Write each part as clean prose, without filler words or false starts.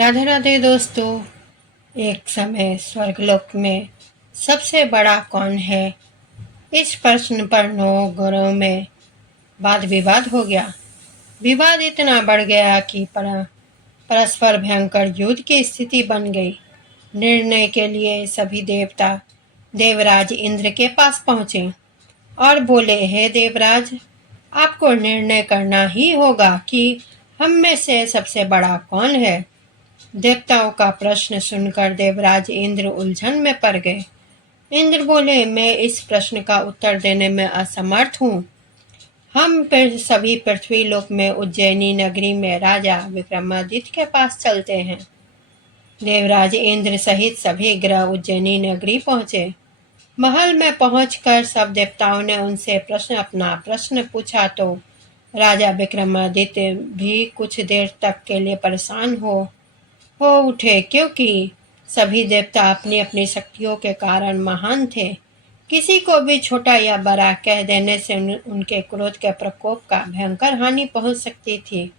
राधे राधे दोस्तों। एक समय स्वर्गलोक में सबसे बड़ा कौन है, इस प्रश्न पर 9 ग्रहों में वाद विवाद हो गया। विवाद इतना बढ़ गया कि परस्पर भयंकर युद्ध की स्थिति बन गई। निर्णय के लिए सभी देवता देवराज इंद्र के पास पहुंचे और बोले, हे देवराज, आपको निर्णय करना ही होगा कि हम में से सबसे बड़ा कौन है। देवताओं का प्रश्न सुनकर देवराज इंद्र उलझन में पड़ गए। इंद्र बोले, मैं इस प्रश्न का उत्तर देने में असमर्थ हूँ। हम फिर सभी पृथ्वी लोक में उज्जैनी नगरी में राजा विक्रमादित्य के पास चलते हैं। देवराज इंद्र सहित सभी ग्रह उज्जैनी नगरी पहुंचे। महल में पहुंचकर सब देवताओं ने उनसे अपना प्रश्न पूछा तो राजा विक्रमादित्य भी कुछ देर तक के लिए परेशान हो उठे, क्योंकि सभी देवता अपनी अपनी शक्तियों के कारण महान थे। किसी को भी छोटा या बड़ा कह देने से उनके क्रोध के प्रकोप का भयंकर हानि पहुंच सकती थी।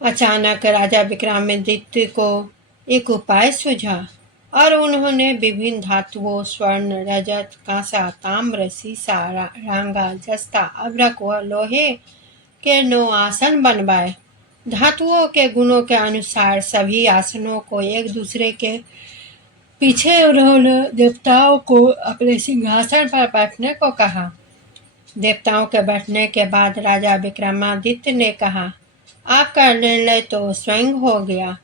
अचानक राजा विक्रमादित्य को एक उपाय सूझा और उन्होंने विभिन्न धातुओं स्वर्ण, रजत, कांसा, ताम्र, सीसा, रांगा, जस्ता, अभ्रक व लोहे के 9 आसन बनवाए। धातुओं के गुणों के अनुसार सभी आसनों को एक दूसरे के पीछे उन्होंने देवताओं को अपने सिंहासन पर बैठने को कहा। देवताओं के बैठने के बाद राजा विक्रमादित्य ने कहा, आपका निर्णय तो स्वयं हो गया।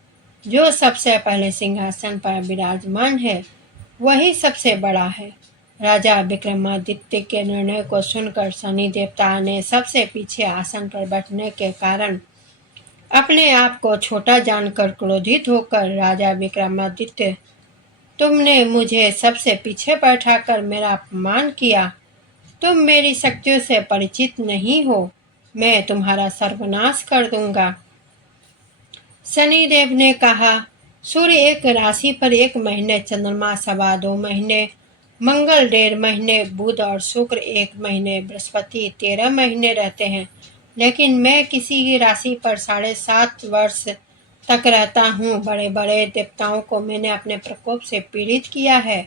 जो सबसे पहले सिंहासन पर विराजमान है वही सबसे बड़ा है। राजा विक्रमादित्य के निर्णय को सुनकर शनि देवता ने सबसे पीछे आसन पर बैठने के कारण अपने आप को छोटा जानकर क्रोधित होकर, राजा विक्रमादित्य, तुमने मुझे सबसे पीछे बैठाकर मेरा अपमान किया। तुम मेरी शक्तियों से परिचित नहीं हो। मैं तुम्हारा सर्वनाश कर दूंगा। शनिदेव ने कहा, सूर्य एक राशि पर 1 महीने, चंद्रमा 2.25 महीने, मंगल 1.5 महीने, बुध और शुक्र 1 महीने, बृहस्पति 13 महीने रहते हैं, लेकिन मैं किसी की राशि पर 7.5 वर्ष तक रहता हूँ। बड़े बड़े देवताओं को मैंने अपने प्रकोप से पीड़ित किया है।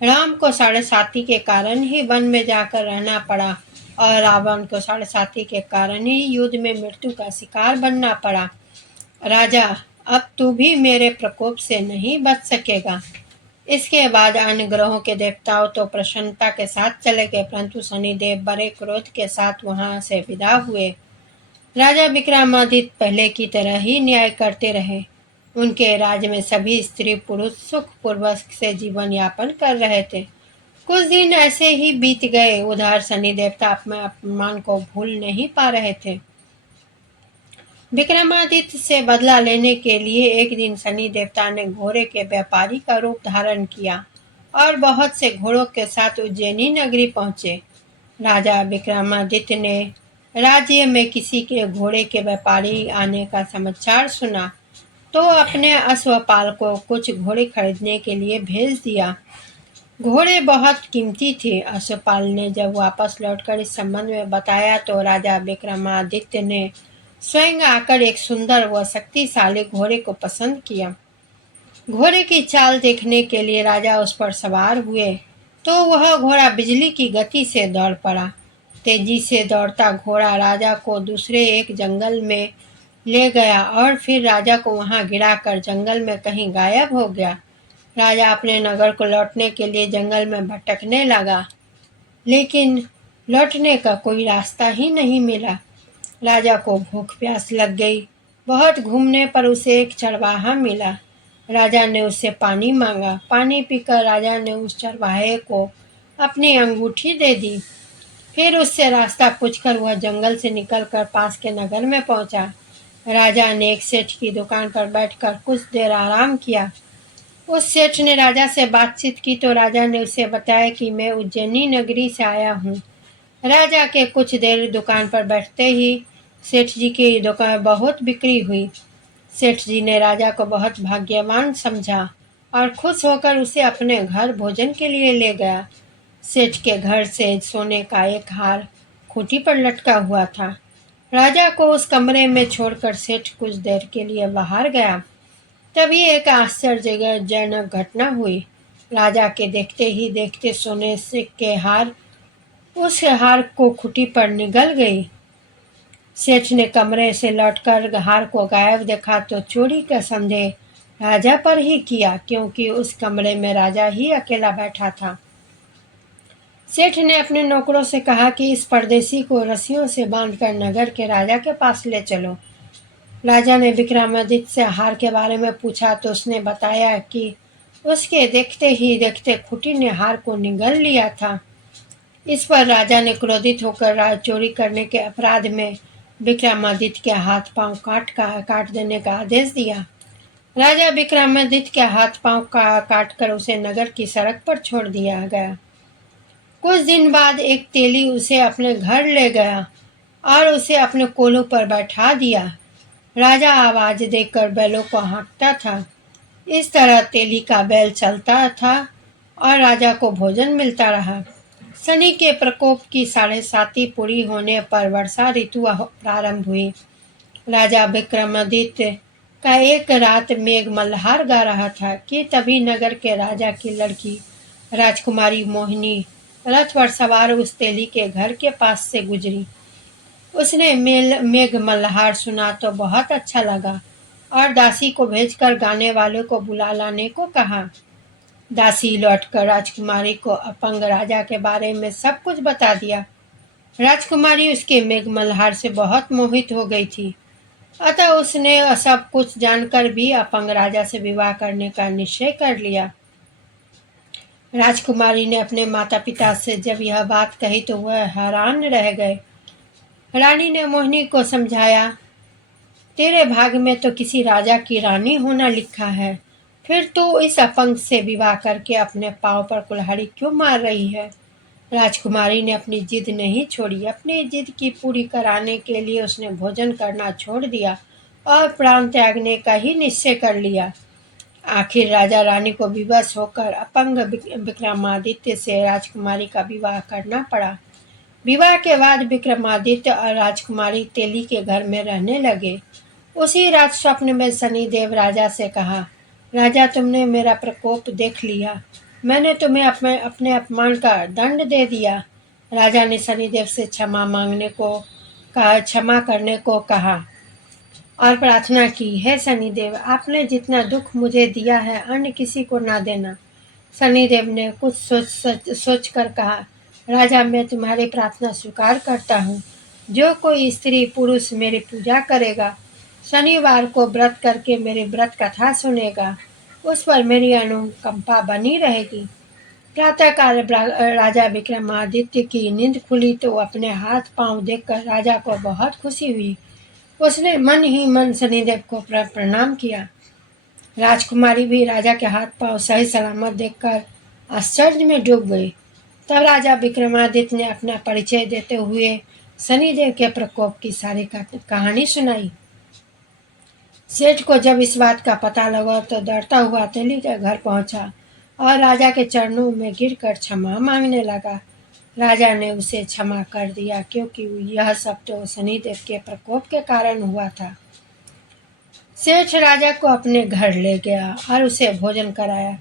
राम को 7.5 के कारण ही वन में जाकर रहना पड़ा और रावण को 7.5 के कारण ही युद्ध में मृत्यु का शिकार बनना पड़ा। राजा, अब तू भी मेरे प्रकोप से नहीं बच सकेगा। इसके बाद अन्य ग्रहों के देवताओं तो प्रसन्नता के साथ चले गए, परंतु शनिदेव बड़े क्रोध के साथ वहां से विदा हुए। राजा विक्रमादित्य पहले की तरह ही न्याय करते रहे। उनके राज्य में सभी स्त्री पुरुष सुख पूर्वक से जीवन यापन कर रहे थे। कुछ दिन ऐसे ही बीत गए। उधर शनि देवता अपने अपमान को भूल नहीं पा रहे थे। विक्रमादित्य से बदला लेने के लिए एक दिन शनि देवता ने घोड़े के व्यापारी का रूप धारण किया और बहुत से घोड़ों के साथ उज्जैनी नगरी पहुंचे। राजा विक्रमादित्य ने राज्य में किसी के घोड़े के व्यापारी आने का समाचार सुना तो अपने अश्वपाल को कुछ घोड़े खरीदने के लिए भेज दिया। घोड़े बहुत कीमती थे। अश्वपाल ने जब वापस लौटकर इस संबंध में बताया तो राजा विक्रमादित्य ने स्वयं आकर एक सुंदर व शक्तिशाली घोड़े को पसंद किया। घोड़े की चाल देखने के लिए राजा उस पर सवार हुए तो वह घोड़ा बिजली की गति से दौड़ पड़ा। तेजी से दौड़ता घोड़ा राजा को दूसरे एक जंगल में ले गया और फिर राजा को वहां गिराकर जंगल में कहीं गायब हो गया। राजा अपने नगर को लौटने के लिए जंगल में भटकने लगा, लेकिन लौटने का कोई रास्ता ही नहीं मिला। राजा को भूख प्यास लग गई। बहुत घूमने पर उसे एक चरवाहा मिला। राजा ने उससे पानी मांगा। पानी पीकर राजा ने उस चरवाहे को अपनी अंगूठी दे दी। फिर उससे रास्ता पूछकर वह जंगल से निकलकर पास के नगर में पहुंचा। राजा ने एक सेठ की दुकान पर बैठकर कुछ देर आराम किया। उस सेठ ने राजा से बातचीत की तो राजा ने उसे बताया कि मैं उज्जैनी नगरी से आया हूँ। राजा के कुछ देर दुकान पर बैठते ही सेठ जी की दुकान बहुत बिक्री हुई। सेठ जी ने राजा को बहुत भाग्यवान समझा और खुश होकर उसे अपने घर भोजन के लिए ले गया। सेठ के घर से सोने का एक हार खूंटी पर लटका हुआ था। राजा को उस कमरे में छोड़कर सेठ कुछ देर के लिए बाहर गया। तभी एक आश्चर्यजनक घटना हुई। राजा के देखते ही देखते सोने से के हार उस हार को खूंटी पर निगल गई। सेठ ने कमरे से लौटकर हार को गायब देखा तो चोरी का संदेह राजा पर ही किया, क्योंकि उस कमरे में राजा ही अकेला बैठा था। सेठ ने अपने नौकरों से कहा कि इस परदेसी को रस्सियों से बांधकर नगर के राजा के पास ले चलो। राजा ने विक्रमादित्य से हार के बारे में पूछा तो उसने बताया कि उसके देखते ही देखते खूंटी ने हार को निगल लिया था। इस पर राजा ने क्रोधित होकर चोरी करने के अपराध में विक्रमादित्य के हाथ पांव काट देने का आदेश दिया। राजा विक्रमादित्य के हाथ पांव काट कर उसे नगर की सड़क पर छोड़ दिया गया। कुछ दिन बाद एक तेली उसे अपने घर ले गया और उसे अपने कोलों पर बैठा दिया। राजा आवाज देकर बैलों को हाँकता था। इस तरह तेली का बैल चलता था और राजा को भोजन मिलता रहा। शनि के प्रकोप की 7.5 पूरी होने पर वर्षा ऋतु प्रारंभ हुई। राजा विक्रमादित्य का एक रात मेघ मल्हार गा रहा था कि तभी नगर के राजा की लड़की राजकुमारी मोहिनी रथ पर सवार उस तेली के घर के पास से गुजरी। उसने मेघ मल्हार सुना तो बहुत अच्छा लगा और दासी को भेजकर गाने वाले को बुला लाने को कहा। दासी लौटकर राजकुमारी को अपंग राजा के बारे में सब कुछ बता दिया। राजकुमारी उसके मेघ मल्हार से बहुत मोहित हो गई थी, अतः उसने सब कुछ जानकर भी अपंग राजा से विवाह करने का निश्चय कर लिया। राजकुमारी ने अपने माता पिता से जब यह बात कही तो वह हैरान रह गए। रानी ने मोहिनी को समझाया, तेरे भाग में तो किसी राजा की रानी होना लिखा है, फिर तू इस अपंग से विवाह करके अपने पांव पर कुल्हाड़ी क्यों मार रही है। राजकुमारी ने अपनी जिद नहीं छोड़ी। अपनी जिद की पूरी कराने के लिए उसने भोजन करना छोड़ दिया और प्राण त्यागने का ही निश्चय कर लिया। आखिर राजा रानी को विवश होकर अपंग विक्रमादित्य से राजकुमारी का विवाह करना पड़ा। विवाह के बाद विक्रमादित्य और राजकुमारी तेली के घर में रहने लगे। उसी रात स्वप्न में शनिदेव राजा से कहा, राजा तुमने मेरा प्रकोप देख लिया, मैंने तुम्हें अपने अपमान का दंड दे दिया। राजा ने शनिदेव से क्षमा करने को कहा और प्रार्थना की, हे शनिदेव, आपने जितना दुख मुझे दिया है अन्य किसी को ना देना। शनिदेव ने कुछ सोच कर कहा, राजा मैं तुम्हारी प्रार्थना स्वीकार करता हूँ। जो कोई स्त्री पुरुष मेरी पूजा करेगा, शनिवार को व्रत करके मेरी व्रत कथा सुनेगा, उस पर मेरी अनुकंपा बनी रहेगी। प्रातःकाल राजा विक्रमादित्य की नींद खुली तो अपने हाथ पांव देखकर राजा को बहुत खुशी हुई। उसने मन ही मन शनिदेव को प्रणाम किया। राजकुमारी भी राजा के हाथ पांव सही सलामत देखकर आश्चर्य में डूब गई। तब राजा विक्रमादित्य ने अपना परिचय देते हुए शनिदेव के प्रकोप की सारी कहानी सुनाई। सेठ को जब इस बात का पता लगा तो डरता हुआ तेली के घर पहुंचा और राजा के चरणों में गिरकर क्षमा मांगने लगा। राजा ने उसे क्षमा कर दिया, क्योंकि यह सब तो शनिदेव के प्रकोप के कारण हुआ था। सेठ राजा को अपने घर ले गया और उसे भोजन कराया।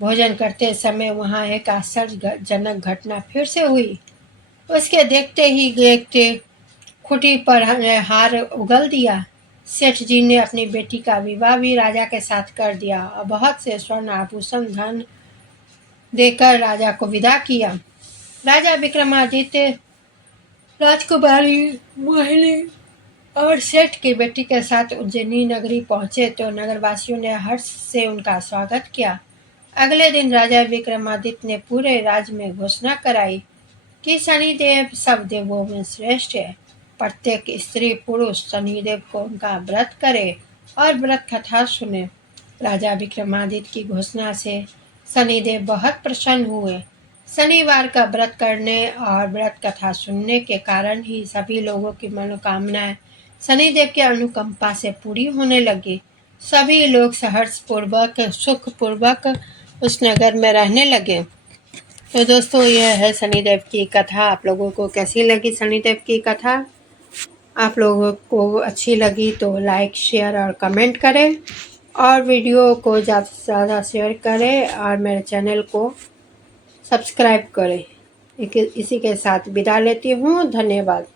भोजन करते समय वहां एक आश्चर्यजनक घटना फिर से हुई। उसके देखते ही देखते खूंटी पर हार उगल दिया। सेठ जी ने अपनी बेटी का विवाह भी राजा के साथ कर दिया और बहुत से स्वर्ण आभूषण धन देकर राजा को विदा किया। राजा विक्रमादित्य राजकुमारी मोहिनी और सेठ की बेटी के साथ उज्जैनी नगरी पहुंचे तो नगरवासियों ने हर्ष से उनका स्वागत किया। अगले दिन राजा विक्रमादित्य ने पूरे राज्य में घोषणा कराई कि शनिदेव सब देवों में श्रेष्ठ है। प्रत्येक स्त्री पुरुष शनिदेव को उनका व्रत करे और व्रत कथा सुने। राजा विक्रमादित्य की घोषणा से शनिदेव बहुत प्रसन्न हुए। शनिवार का व्रत करने और व्रत कथा सुनने के कारण ही सभी लोगों की मनोकामनाएं शनिदेव के अनुकंपा से पूरी होने लगी। सभी लोग सहर्षपूर्वक सुखपूर्वक उस नगर में रहने लगे। तो दोस्तों, यह है शनिदेव की कथा। आप लोगों को कैसी लगी शनिदेव की कथा? आप लोगों को अच्छी लगी तो लाइक, शेयर और कमेंट करें और वीडियो को ज़्यादा से ज़्यादा शेयर करें और मेरे चैनल को सब्सक्राइब करें। इसी के साथ विदा लेती हूँ। धन्यवाद।